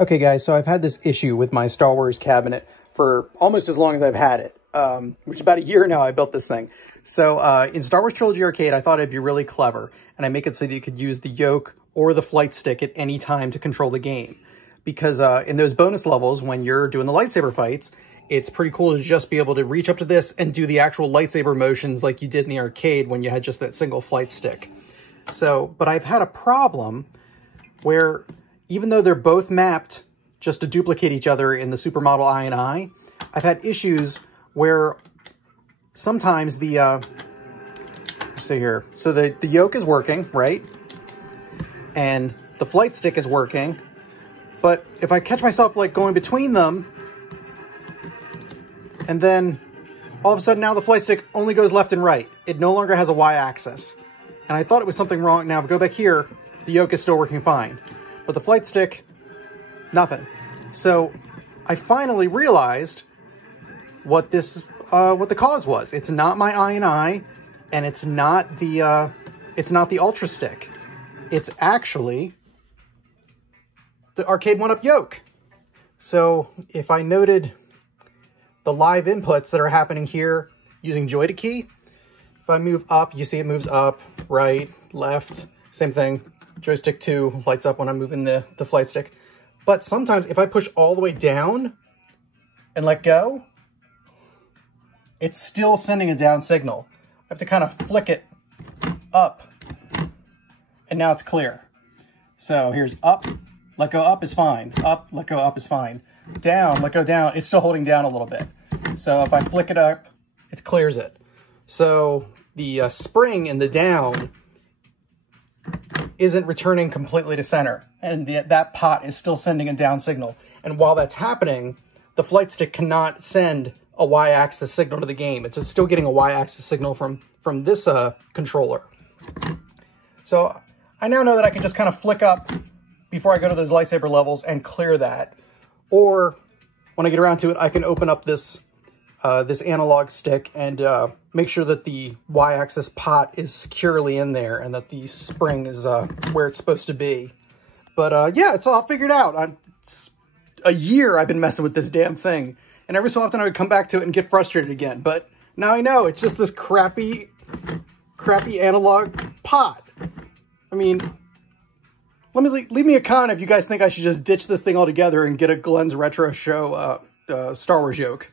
Okay guys, so I've had this issue with my Star Wars cabinet for almost as long as I've had it, which is about a year now I built this thing. So in Star Wars Trilogy Arcade, I thought it'd be really clever, and I make it so that you could use the yoke or the flight stick at any time to control the game. Because in those bonus levels, when you're doing the lightsaber fights, it's pretty cool to just be able to reach up to this and do the actual lightsaber motions like you did in the arcade when you had just that single flight stick. So, but I've had a problem where even though they're both mapped just to duplicate each other in the supermodel I and I, I've had issues where sometimes the, stay here. So the yoke is working, right? And the flight stick is working. But if I catch myself like going between them, and then all of a sudden now the flight stick only goes left and right. It no longer has a Y-axis. And I thought it was something wrong. Now if I go back here, the yoke is still working fine. But the flight stick, nothing. So I finally realized what the cause was. It's not my I and I, and it's not the Ultra Stick. It's actually the Arcade 1-Up yoke. So if I noted the live inputs that are happening here using Joy to key, if I move up, you see it moves up, right, left, same thing. Joystick 2 lights up when I'm moving the flight stick. But sometimes if I push all the way down and let go, it's still sending a down signal. I have to kind of flick it up, and now it's clear. So here's up, let go up is fine. Up, let go up is fine. Down, let go down, it's still holding down a little bit. So if I flick it up, it clears it. So the spring in the down isn't returning completely to center, and that pot is still sending a down signal. And while that's happening, the flight stick cannot send a Y-axis signal to the game. It's still getting a Y-axis signal from this controller. So I now know that I can just kind of flick up before I go to those lightsaber levels and clear that. Or when I get around to it, I can open up this this analog stick and make sure that the Y-axis pot is securely in there and that the spring is where it's supposed to be. But yeah, it's all figured out. It's a year I've been messing with this damn thing. And every so often I would come back to it and get frustrated again. But now I know it's just this crappy analog pot. I mean, leave me a comment if you guys think I should just ditch this thing altogether and get a Glenn's Retro Show Star Wars Yoke.